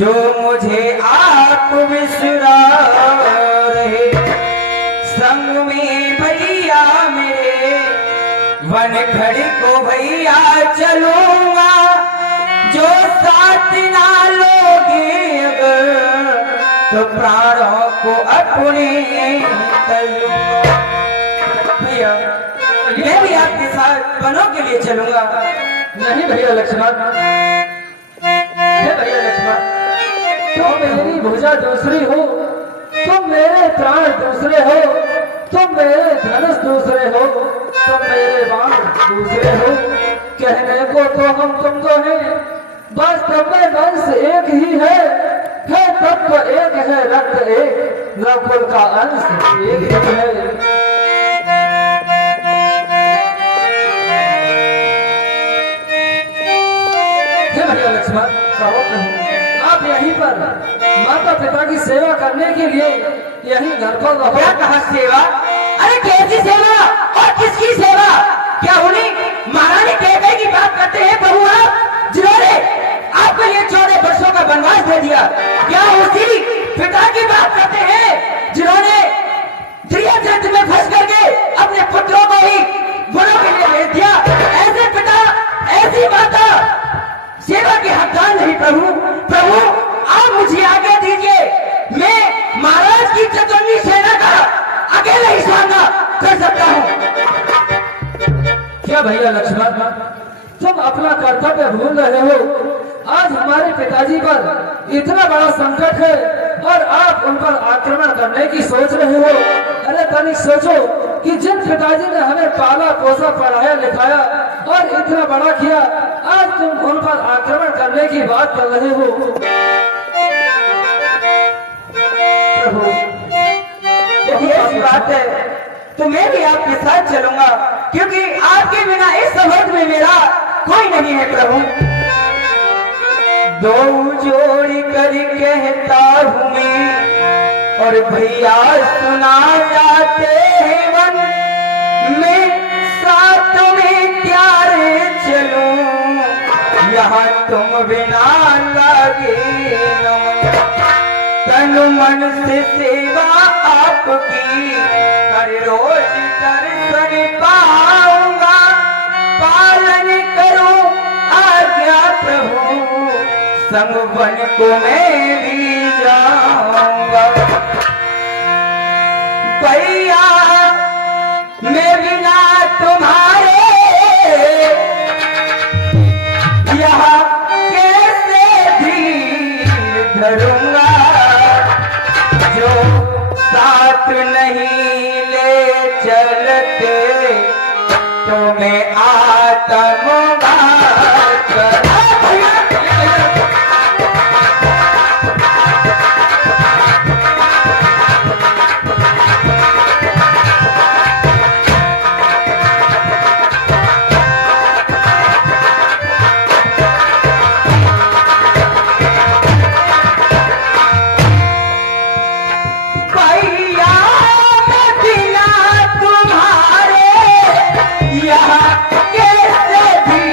जो मुझे आप बिसरा रहे, संग में भैया मेरे वन खड़ी को भैया चलूंगा, जो साथ ना लोगे अगर तो प्राणों को अपने तलूंगा। भैया मैं भी आपके साथ वनों के लिए चलूंगा। नहीं भैया लक्ष्मण, भैया लक्ष्मण, तुम मेरी भुजा दूसरी हो, तुम मेरे प्राण दूसरे हो, तुम मेरे धनुष दूसरे हो, तुम मेरे बाण दूसरे हो। कहने को तो हम तुमको हैं, वास्तव में वंश एक ही है तत्व एक है, रक्त एक, नकुल का अंश एक ही है। लक्ष्मण, आप यहीं पर माता पिता की सेवा करने के लिए यहीं घर पर रहो। क्या कहा सेवा? अरे कैसी सेवा और किसकी सेवा? क्या उन्हीं महारानी कैकेयी की बात करते हैं प्रभु आप, जिन्होंने आपको ये 14 वर्षों का वनवास दे दिया? क्या उसी पिता की बात करते हैं जिन्होंने त्रियंत्र में फंस करके अपने पुत्रों को ही वनों के लिए भेज दिया? ऐसे पिता, ऐसी माता सेवा के हकदार नहीं प्रभु। प्रभु आप मुझे आज्ञा दीजिए, मैं महाराज की चतुर्णी सेना का अकेला ही सामना कर सकता हूँ। क्या भैया लक्ष्मण, तुम अपना कर्तव्य भूल रहे हो? आज हमारे पिताजी पर इतना बड़ा संकट है और आप उन पर आक्रमण करने की सोच रहे हो। अरे तनिक सोचो कि जिन पिताजी ने हमें पाला पोसा पढ़ाया लिखाया और इतना बड़ा किया, आज तुम उन पर आक्रमण करने की बात कर रहे हो। प्रभु यदि ऐसी बात है तो मैं भी आपके साथ चलूंगा, क्योंकि आपके बिना इस संबंध में मेरा कोई नहीं है प्रभु। दो जोड़ी कर कहता हूँ मैं और भैया सुना जाते हैं वन में, साथ में तैयार चलूं, यहाँ तुम बिना लगे नमन। तन मन से सेवा आपकी हर रोज दर्शन पाऊंगा, पालन करो आज्ञा प्रभु, संग वन को मैं भी जाऊंगा। भैया मैं बिना तुम्हारे यहाँ कैसे धीर धरूंगा, जो साथ नहीं ले चलते तो मैं आत्मघात करूं। यहाँ कैसे भी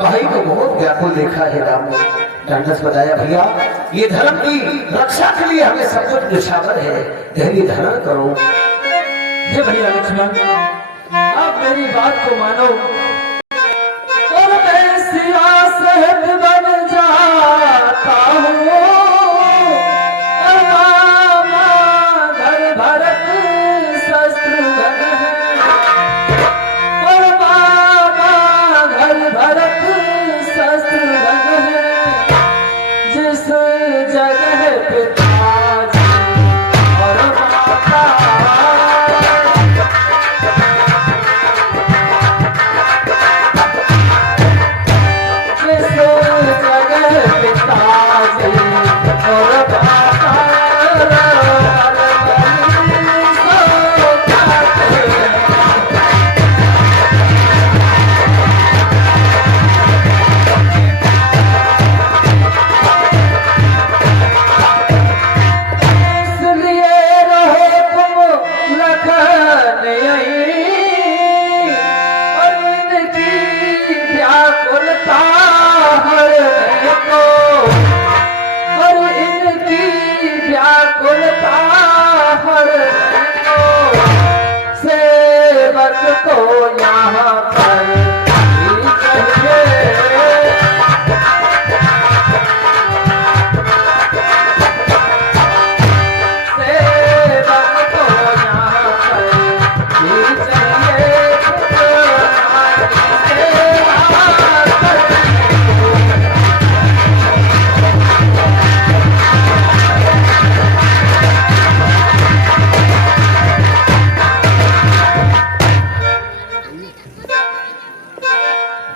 भाई को बहुत व्याकुल देखा है राम ने। ढंढस बताया भैया ये धर्म की रक्षा के लिए हमें सब कुछ निशावर है, धैर्य धारण करो। हे भैया लक्ष्मण, आप मेरी बात को मानो और मैं सिया सहित बन जाता हूँ। मामा घर भरत शत्रुघ्न है, और मामा घर भरत शत्रुघ्न है। जिस जगह पिताजी और माता, जिस जगह पिताजी और माता सो जाते हैं। इसलिए रहो तुम लखन यहीं, और इनकी व्याकुलता हरने को, और इनकी व्याकुलता हरने को, सेवक को यहाँ पर ही चाहिए। सेवक को यहाँ पर ही चाहिए। सेवा करने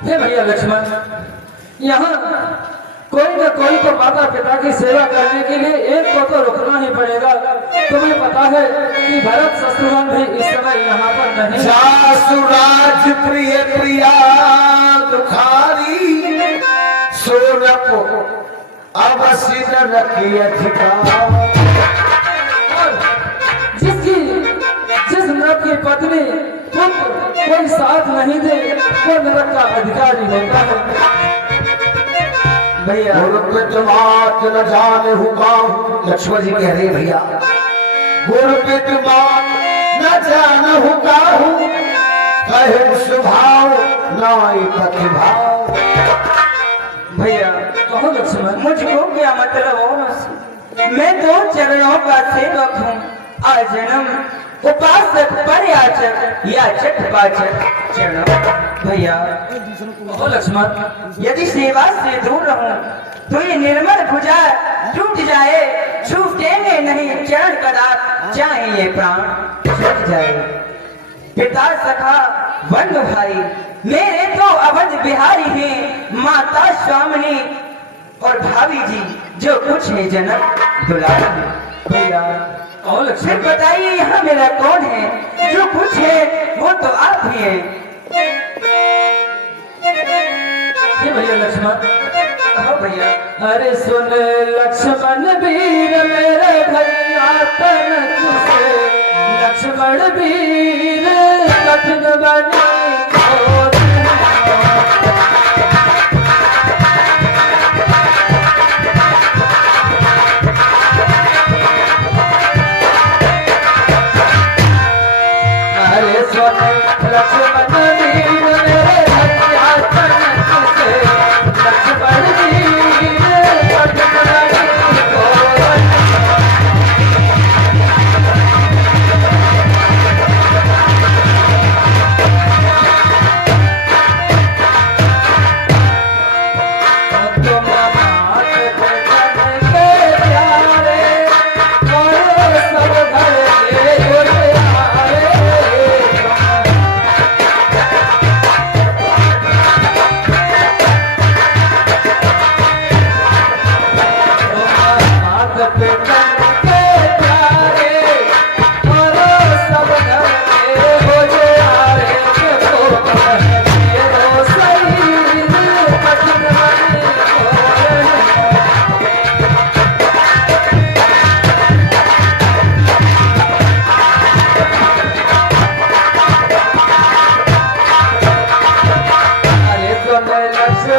हे भैया लक्ष्मण, यहाँ कोई न कोई तो माता पिता की सेवा करने के लिए एक को तो रुकना ही पड़ेगा। तुम्हें पता है कि भरत शत्रुघ्न भी इस समय यहाँ पर नहीं है। सासुराज प्रिय प्रिया दुखारी, सोनप अवश्य न रखी अधिकार। और जिस नरक की पत्नी पुत्र कोई साथ नहीं दे, वो नरक का अधिकारी होता है। भैया गुरपितमात न जाने हुकाहू, लक्ष्मण जी कह रहे भैया गुरपितमात न जाने हुकाहू, कहे स्वभाव नाई प्रतिभाव। भैया कहो लक्ष्मण, मुझको क्या मतलब और मैं दो चरणों का सेवक हूँ, आजन्म उपासक पर याचक वाचक चरणों। भैया कहो लक्ष्मण, यदि सेवा से दूर रहूं तो ये निर्मल भुजा टूट जाए, छूटेंगे नहीं चरण कदाप, चाहे ये प्राण छूट जाए। पिता सखा बंधु भाई मेरे तो अवध बिहारी हैं, माता स्वामिनी और भाभी जी जो कुछ है जनक दुलारी। भैया कहो फिर लक्ष्मण, बताइए यहाँ मेरा कौन है? जो कुछ है वो तो आप ही हैं। हे भैया लक्ष्मण, कहो भैया अरे सुन लक्ष्मण वीर मेरे भैया तनक से, लक्ष्मण वीर कठिन बने घोर। अरे सुन लक्ष्मण वीर मेरे भैया तनक से, लक्ष्मण वीर कठिन बने घोर।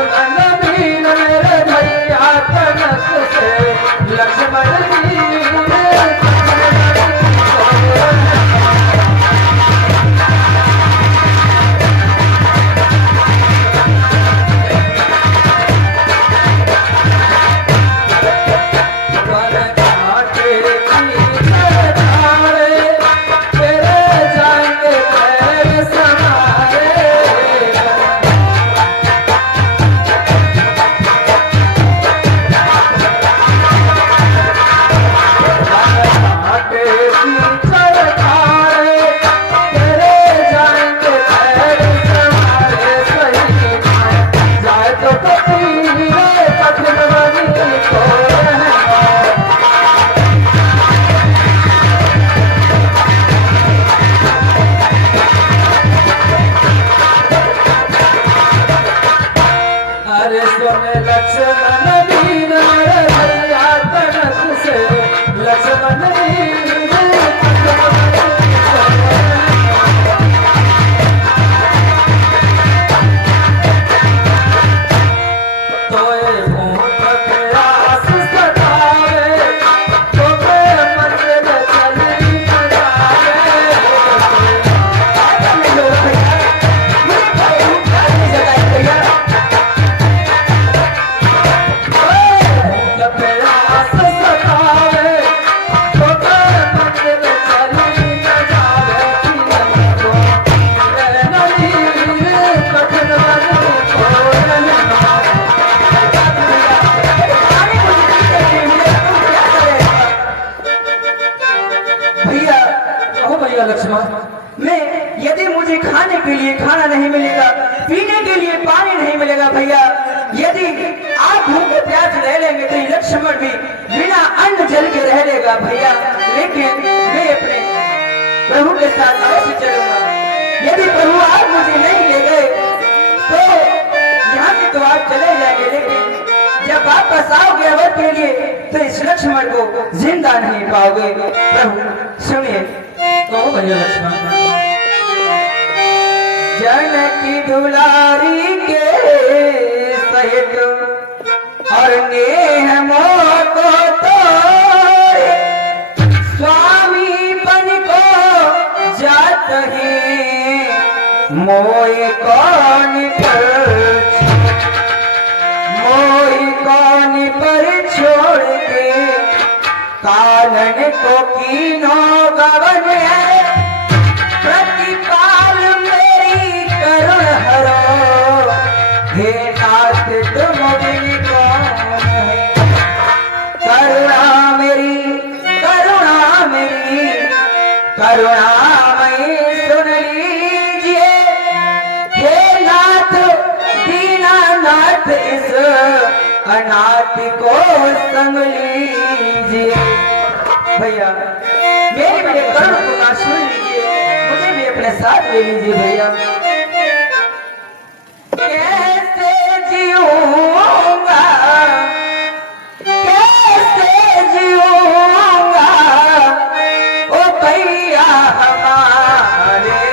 लक्ष्मण वीर मेरे भैया कनक से लक्ष्मण वीर लक्ष्मण, मैं यदि मुझे खाने के लिए खाना नहीं मिलेगा, पीने के लिए पानी नहीं मिलेगा भैया, यदि आप भूखे प्यास रह लेंगे तो ये लक्ष्मण भी बिना अन्न जल के रह लेगा भैया। लेकिन मैं अपने प्रभु के साथ अवश्य चलूंगा। यदि प्रभु आप मुझे नहीं ले गए तो यहाँ से तो आप चले जाएंगे, लेकिन जब वापस आओगे अवध के लिए तो इस लक्ष्मण को जिंदा नहीं पाओगे। प्रभु सुनिए। कहो भैया लक्ष्मण। जनकी दुलारी के सहित और नेह मोह को तोड़े, स्वामी बन को जात है मोह कौन पर छोड़ के, कालन को कीनो गवन है, प्रतिपाल मेरी करुण हरो, हे नाथ तुम बिन कौन है। करुणा मेरी करुणामयी सुन लीजिए, हे नाथ दीनानाथ इस अनाथ को संग लीजिए। भैया मेरे करुण पुकार सुन लीजिए, मुझे भी अपने साथ ले लीजिए भैया। कैसे जीऊंगा, कैसे जीऊंगा ओ भैया हमारे,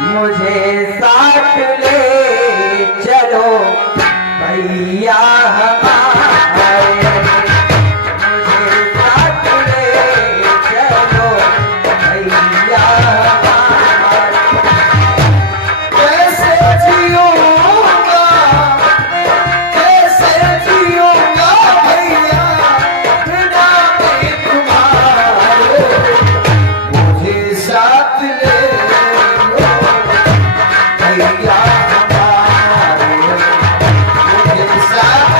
मुझे साथ ले चलो भैया हमारे, मुझे साथ ले चलो भैया हमारे। कैसे जीऊंगा भैया बिना में तुम्हारे, मुझे साथ ले लो भैया हमारे, मुझे साथ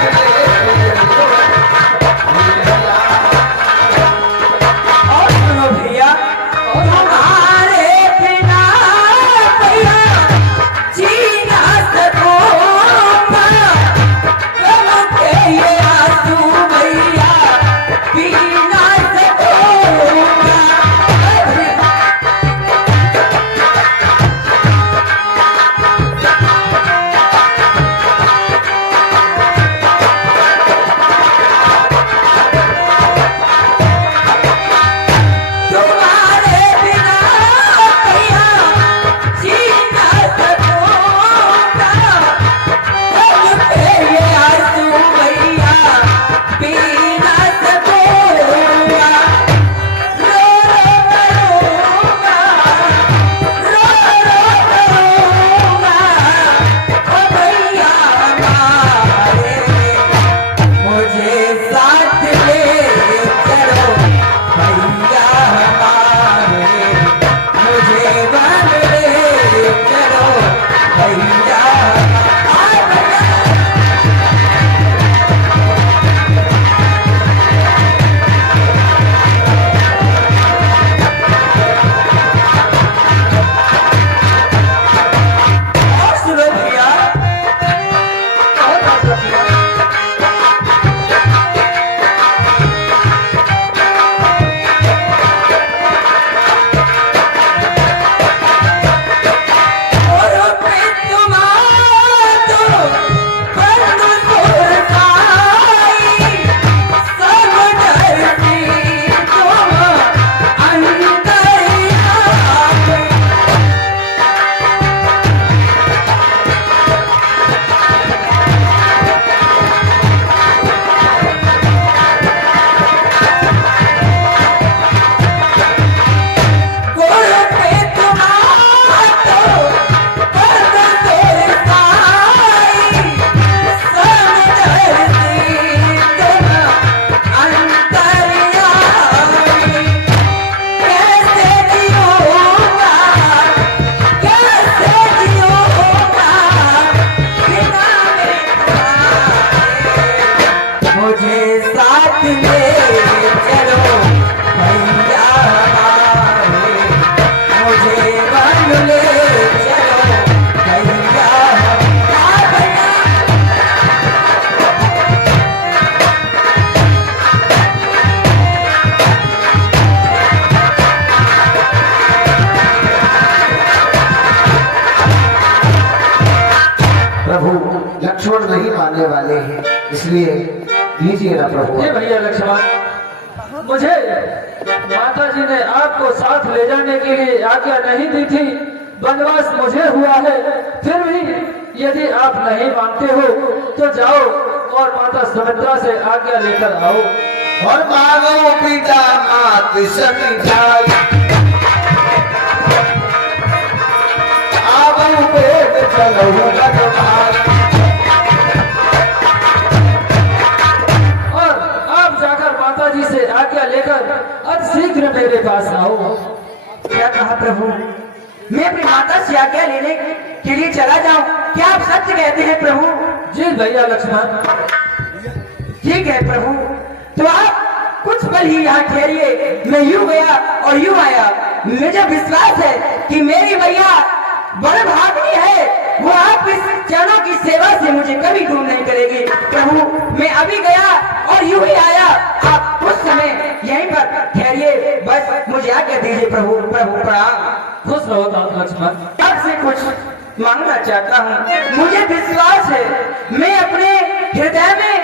प्रभु लक्ष्मण नहीं मानने वाले हैं, इसलिए दीजिए ना प्रभु। ये भैया लक्ष्मण, मुझे माता जी ने आपको साथ ले जाने के लिए आज्ञा नहीं दी थी, वनवास मुझे हुआ है, फिर भी यदि आप नहीं मानते हो तो जाओ और माता सुमित्रा से आज्ञा लेकर आओ। और मांगो पिता मात समिधाई, आवो वेद चलहु रखवार। और आप जाकर माता जी से आज्ञा लेकर अब शीघ्र मेरे पास आओ। क्या कहा प्रभु? मैं अपनी माता से आज्ञा लेने के लिए चला जाऊं? क्या आप सत्य कहते हैं प्रभु? जी भैया लक्ष्मण। ठीक है प्रभु, तो आप कुछ पल ही यहाँ ठहरिए, मैं यूं गया और यूं आया। मुझे विश्वास है कि मेरी मैया बड़े भाग्य है, वो आप इस चरणों की सेवा से मुझे कभी दूर नहीं करेगी। प्रभु मैं अभी गया और यूं ही आया, आप कुछ समय यहीं पर ठहरिए, बस मुझे आज्ञा दीजिए प्रभु। प्रभु प्रणाम। खुश रहो तात लक्ष्मण। आपसे कुछ मांगना चाहता हूँ। मुझे विश्वास है, मैं अपने हृदय में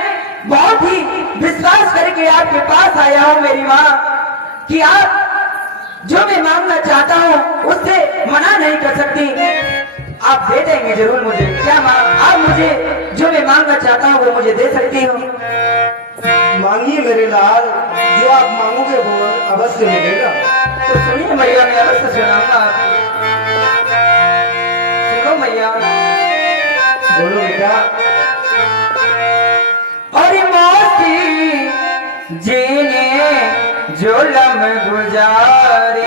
बहुत ही विश्वास करके आपके पास आया हूँ मेरी माँ, कि आप जो मैं मांगना चाहता हूँ उससे मना नहीं कर सकती। आप दे देंगे जरूर मुझे। क्या आप मुझे जो मैं मांगना चाहता हूँ वो मुझे दे सकती हो? मांगिए मेरे लाल, जो आप मांगोगे वो अवश्य मिलेगा। तो सुनिए मैया, मैं अवश्य सुनाऊंगा। सुनो मैया। बोलो बेटा। और मौसी जीने जुलम गुजारे,